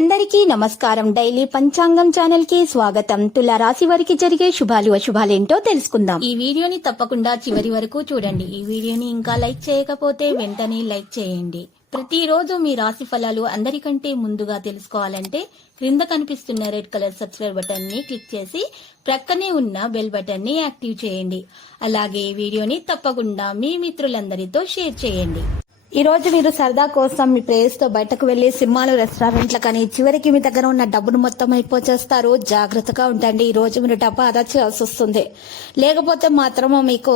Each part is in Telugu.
అందరికీ నమస్కారం. డైలీ పంచాంగం ఛానల్ కి స్వాగతం. తుల రాశి వారికి జరిగే శుభాలు అశుభాలేంటో తెలుసుకుందాం. ఈ వీడియోని తప్పకుండా చివరి వరకు చూడండి. ఈ వీడియోని ఇంకా లైక్ చేయకపోతే వెంటనే లైక్ చేయండి. ప్రతిరోజు మీ రాశి ఫలాలు అందరికంటే ముందుగా తెలుసుకోవాలంటే క్రింద కనిపిస్తున్న రెడ్ కలర్ సబ్స్క్రైబ్ బటన్ ని క్లిక్ చేసి ప్రక్కనే ఉన్న బెల్ బటన్ ని యాక్టివ్ చేయండి. అలాగే ఈ వీడియోని తప్పకుండా మీ మిత్రులందరితో షేర్ చేయండి. ఈ రోజు మీరు సరదా కోసం మీ ప్రేయస్ తో బయటకు వెళ్లి సినిమాలు, రెస్టారెంట్ల కానీ చివరికి మీ దగ్గర ఉన్న డబ్బును మొత్తం అయిపోచేస్తారు. జాగ్రత్తగా ఉండండి. ఈ రోజు మీరు డబ్బు ఆదా చేయాల్సి వస్తుంది. లేకపోతే మాత్రము మీకు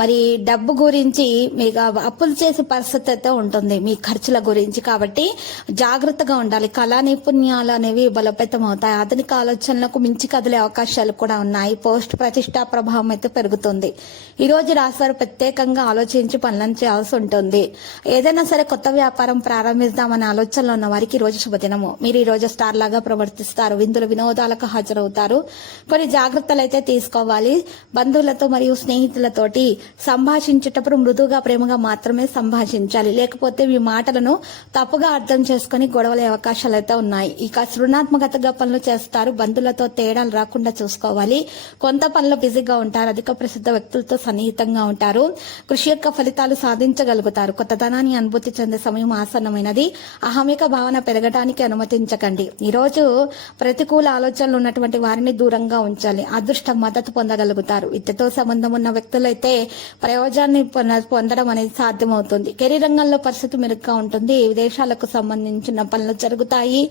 మరి డబ్బు గురించి మీకు అప్పులు చేసే పరిస్థితి అయితే ఉంటుంది మీ ఖర్చుల గురించి. కాబట్టి జాగ్రత్తగా ఉండాలి. కళా నైపుణ్యాలు అనేవి బలోపేతం అవుతాయి. ఆధునిక ఆలోచనలకు మించి కదిలే అవకాశాలు కూడా ఉన్నాయి. పోస్ట్ ప్రతిష్టా ప్రభావం అయితే పెరుగుతుంది. ఈ రోజు రాశివారు ప్రత్యేకంగా ఆలోచించి పనులను చేయాల్సి ఉంటుంది. ఏదైనా సరే కొత్త వ్యాపారం ప్రారంభిద్దామనే ఆలోచనలో ఉన్న వారికి ఈ రోజు శుభదినము. మీరు ఈ రోజు స్టార్ లాగా ప్రవర్తిస్తారు. విందుల వినోదాలకు హాజరవుతారు. కొన్ని జాగ్రత్తలు అయితే తీసుకోవాలి. బంధువులతో మరియు స్నేహితులతోటి సంభాషించేటప్పుడు మృదువుగా ప్రేమగా మాత్రమే సంభాషించాలి. లేకపోతే మీ మాటలను తప్పుగా అర్థం చేసుకుని గొడవలే అవకాశాలు అయితే ఉన్నాయి. ఇక సృజనాత్మకతగా పనులు చేస్తారు. బంధువులతో తేడాలు రాకుండా చూసుకోవాలి. కొంత పనులు బిజీగా ఉంటారు. అధిక ప్రసిద్ధ వ్యక్తులతో సన్నిహితంగా ఉంటారు. కృషి యొక్క ఫలితాలు సాధించగలుగుతారు. కొత్తదనాన్ని అనుభూతి చెందే సమయం ఆసన్నమైనది. అహమిక భావన పెరగడానికి అనుమతించకండి. ఈ రోజు ప్రతికూల ఆలోచనలు ఉన్నటువంటి వారిని దూరంగా ఉంచాలి. అదృష్ట మద్దతు పొందగలుగుతారు. విద్యతో సంబంధం ఉన్న వ్యక్తులైతే ప్రయోజనాన్ని పొందడం అనేది సాధ్యమవుతుంది. కెరీర్ రంగంలో పరిస్థితి మెరుగ్గా ఉంటుంది. విదేశాలకు సంబంధించిన పనులు జరుగుతాయి.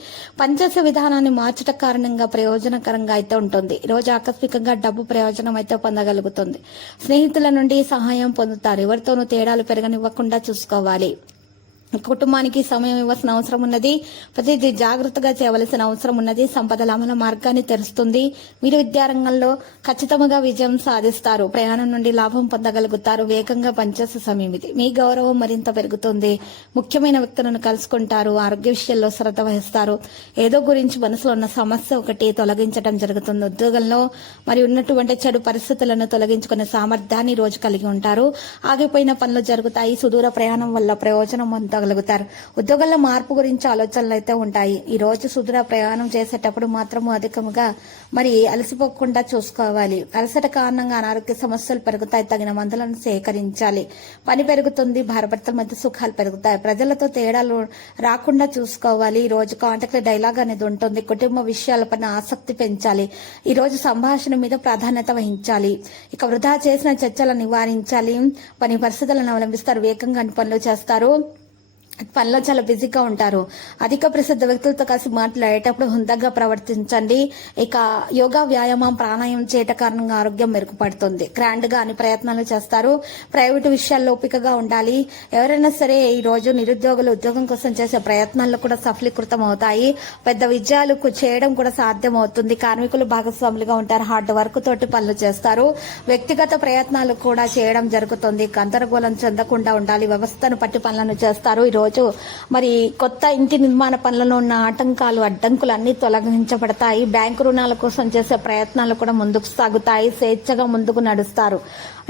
పనిచేసే విధానాన్ని మార్చడం కారణంగా ప్రయోజనకరంగా అయితే ఉంటుంది. ఈ రోజు ఆకస్మికంగా డబ్బు ప్రయోజనం అయితే పొందగలుగుతుంది. స్నేహితుల నుండి సహాయం పొందుతారు. ఎవరితోనూ తేడాలు పెరగనివ్వకుండా చూసుకోవాలి. కుటుంబానికి సమయం ఇవ్వాల్సిన అవసరం ఉన్నది. ప్రతిదీ జాగ్రత్తగా చేయవలసిన అవసరం ఉన్నది. సంపదల అమల మార్గాన్ని తెరుస్తుంది. మీరు విద్యారంగంలో ఖచ్చితంగా విజయం సాధిస్తారు. ప్రయాణం నుండి లాభం పొందగలుగుతారు. వేగంగా పనిచేసే సమయం ఇది. మీ గౌరవం మరింత పెరుగుతుంది. ముఖ్యమైన వ్యక్తులను కలుసుకుంటారు. ఆరోగ్య విషయాల్లో శ్రద్ధ వహిస్తారు. ఏదో గురించి మనసులో ఉన్న సమస్య ఒకటి తొలగించడం జరుగుతుంది. ఉద్యోగంలో మరి ఉన్నటువంటి చెడు పరిస్థితులను తొలగించుకునే సామర్థ్యాన్ని రోజు కలిగి ఉంటారు. ఆగిపోయిన పనులు జరుగుతాయి. సుదూర ప్రయాణం వల్ల ప్రయోజనం గలుగుతారు. ఉద్యోగాల్లో మార్పు గురించి ఆలోచనలు అయితే ఉంటాయి. ఈ రోజు సుదూర ప్రయాణం చేసేటప్పుడు మాత్రము అధికంగా మరి అలసిపోకుండా చూసుకోవాలి. అలసట కారణంగా అనారోగ్య సమస్యలు పెరుగుతాయి. తగిన మందులను సేకరించాలి. పని పెరుగుతుంది. భార్యాభర్తల మధ్య సుఖాలు పెరుగుతాయి. ప్రజలతో తేడాలు రాకుండా చూసుకోవాలి. ఈ రోజు కాంటాక్ట్ డైలాగ్ అనేది ఉంటుంది. కుటుంబ విషయాలపైన ఆసక్తి పెంచాలి. ఈ రోజు సంభాషణ మీద ప్రాధాన్యత వహించాలి. ఇక వృధా చేసిన చర్చలను నివారించాలి. పని పరిస్థితులను అవలంబిస్తారు. వేగంగా పనులు చేస్తారు. పనిలో చాలా బిజీగా ఉంటారు. అధిక ప్రసిద్ధ వ్యక్తులతో కలిసి మాట్లాడేటప్పుడు హుందాగా ప్రవర్తించండి. ఇక యోగా, వ్యాయామం, ప్రాణాయామం చేయట కారణంగా ఆరోగ్యం మెరుగుపడుతుంది. గ్రాండ్ గా అన్ని ప్రయత్నాలు చేస్తారు. ప్రైవేటు విషయాల్లో ఓపికగా ఉండాలి. ఎవరైనా సరే ఈ రోజు నిరుద్యోగులు ఉద్యోగం కోసం చేసే ప్రయత్నాల్లో కూడా సఫలీకృతం అవుతాయి. పెద్ద విజయాలు చేయడం కూడా సాధ్యం అవుతుంది. కార్మికులు భాగస్వాములుగా ఉంటారు. హార్డ్ వర్క్ తోటి పనులు చేస్తారు. వ్యక్తిగత ప్రయత్నాలు కూడా చేయడం జరుగుతుంది. గందరగోళం చెందకుండా ఉండాలి. వ్యవస్థను పట్టి పనులను చేస్తారు. ఈ రోజు మరి కొత్త ఇంటి నిర్మాణ పనులలో ఉన్న ఆటంకాలు, అడ్డంకులు అన్ని తొలగించబడతాయి. బ్యాంకు రుణాల కోసం చేసే ప్రయత్నాలు కూడా ముందుకు సాగుతాయి. స్వేచ్ఛగా ముందుకు నడుస్తారు.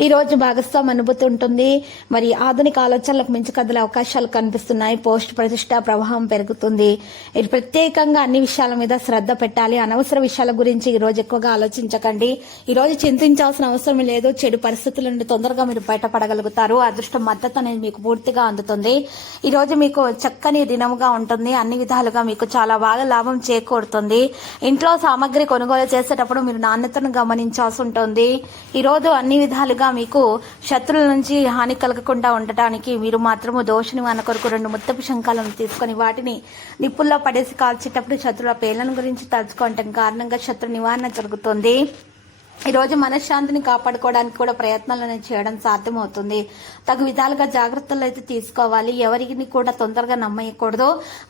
ఈ రోజు భాగస్వామి అనుభూతి ఉంటుంది. మరి ఆధునిక ఆలోచనలకు మించి కదిలే అవకాశాలు కనిపిస్తున్నాయి. పోస్ట్ ప్రతిష్ట ప్రభావం పెరుగుతుంది. ఇది ప్రత్యేకంగా అన్ని విషయాల మీద శ్రద్ధ పెట్టాలి. అనవసర విషయాల గురించి ఈ రోజు ఎక్కువగా ఆలోచించకండి. ఈ రోజు చింతించాల్సిన అవసరం లేదు. చెడు పరిస్థితుల నుండి తొందరగా మీరు బయటపడగలుగుతారు. అదృష్టం మద్దతు అనేది మీకు పూర్తిగా అందుతుంది. ఈ రోజు మీకు చక్కని దినముగా ఉంటుంది. అన్ని విధాలుగా మీకు చాలా బాగా లాభం చేకూరుతుంది. ఇంట్లో సామాగ్రి కొనుగోలు చేసేటప్పుడు మీరు నాణ్యతను గమనించాల్సి ఉంటుంది. ఈ రోజు అన్ని విధాలుగా మీకు శత్రువుల నుంచి హాని కలగకుండా ఉండటానికి మీరు మాత్రము దోష నివారణ కొరకు 2 ముత్తపు శంఖాలను తీసుకుని వాటిని నిప్పుల్లో పడేసి కాల్చేటప్పుడు శత్రువుల పేర్లను గురించి తలుచుకోవటం కారణంగా శత్రు నివారణ జరుగుతుంది. ఈ రోజు మనశ్శాంతిని కాపాడుకోవడానికి కూడా ప్రయత్నాలను చేయడం సాధ్యమవుతుంది. తగు విధాలుగా జాగ్రత్తలు అయితే తీసుకోవాలి. ఎవరిని కూడా తొందరగా నమ్మకూడదు.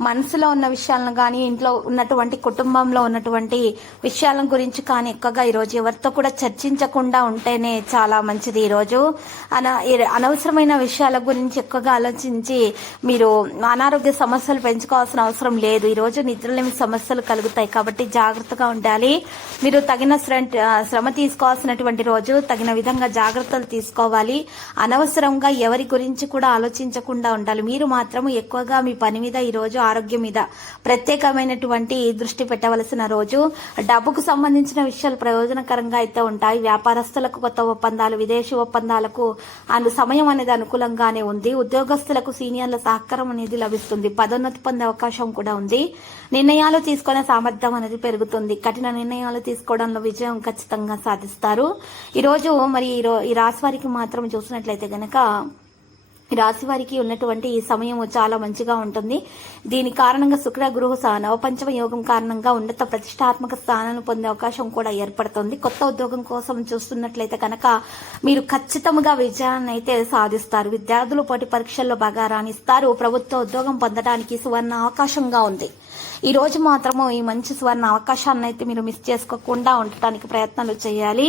మనసులో ఉన్న విషయాలను కానీ, ఇంట్లో ఉన్నటువంటి కుటుంబంలో ఉన్నటువంటి విషయాల గురించి కానీ ఎక్కువగా ఈ రోజు ఎవరితో కూడా చర్చించకుండా ఉంటేనే చాలా మంచిది. ఈ రోజు అనవసరమైన విషయాల గురించి ఎక్కువగా ఆలోచించి మీరు అనారోగ్య సమస్యలు పెంచుకోవాల్సిన అవసరం లేదు. ఈ రోజు నిద్రలేమి సమస్యలు కలుగుతాయి. కాబట్టి జాగ్రత్తగా ఉండాలి. మీరు తగిన శ్రమ తీసుకోవాల్సినటువంటి రోజు. తగిన విధంగా జాగ్రత్తలు తీసుకోవాలి. అనవసరంగా ఎవరి గురించి కూడా ఆలోచించకుండా ఉండాలి. మీరు మాత్రం ఎక్కువగా మీ పని మీద, ఈ రోజు ఆరోగ్యం మీద ప్రత్యేకమైనటువంటి దృష్టి పెట్టవలసిన రోజు. డబ్బుకు సంబంధించిన విషయాలు ప్రయోజనకరంగా అయితే ఉంటాయి. వ్యాపారస్తులకు కొత్త ఒప్పందాలు, విదేశీ ఒప్పందాలకు సమయం అనేది అనుకూలంగానే ఉంది. ఉద్యోగస్తులకు సీనియర్ల సహకారం అనేది లభిస్తుంది. పదోన్నతి పొందే అవకాశం కూడా ఉంది. నిర్ణయాలు తీసుకునే సామర్థ్యం అనేది పెరుగుతుంది. కఠిన నిర్ణయాలు తీసుకోవడంలో విజయం ఖచ్చితంగా సాధిస్తారు. ఈరోజు మరి ఈ రాశి వారికి మాత్రం చూసినట్లయితే గనక ఈ రాశి వారికి ఉన్నటువంటి ఈ సమయం చాలా మంచిగా ఉంటుంది. దీని కారణంగా శుక్ర గురు నవపంచమ యోగం కారణంగా ఉన్నత ప్రతిష్టాత్మక స్థానాన్ని పొందే అవకాశం కూడా ఏర్పడుతుంది. కొత్త ఉద్యోగం కోసం చూస్తున్నట్లయితే కనుక మీరు ఖచ్చితంగా విజయాన్ని అయితే సాధిస్తారు. విద్యార్థులు పోటీ పరీక్షల్లో బాగా రాణిస్తారు. ప్రభుత్వ ఉద్యోగం పొందడానికి సువర్ణ అవకాశంగా ఉంది. ఈ రోజు మాత్రము ఈ మంచి సువర్ణ అవకాశాన్ని అయితే మీరు మిస్ చేసుకోకుండా ఉండటానికి ప్రయత్నాలు చేయాలి.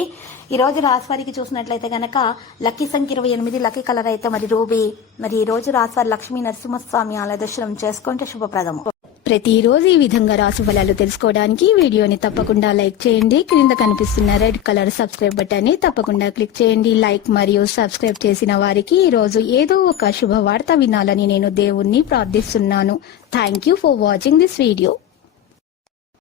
ఈ రోజు రాశి వారికి చూసినట్లయితే గనక లక్కీ సంఖ్య 28, లక్కీ కలర్ అయితే మరి రూబీ. మరి ఈ రోజు రాశి వారి లక్ష్మీ నరసింహస్వామి ఆలయ దర్శనం చేసుకుంటే శుభప్రదము. ప్రతిరోజు ఈ విధంగా రాశి ఫలాలు తెలుసుకోవడానికి వీడియోని తప్పకుండా లైక్ చేయండి. క్రింద కనిపిస్తున్న రెడ్ కలర్ సబ్స్క్రైబ్ బటన్ ని తప్పకుండా క్లిక్ చేయండి. లైక్ మరియు సబ్స్క్రైబ్ చేసిన వారికి ఈ రోజు ఏదో ఒక శుభవార్త వినాలని నేను దేవుణ్ణి ప్రార్థిస్తున్నాను. Thank you for watching this video.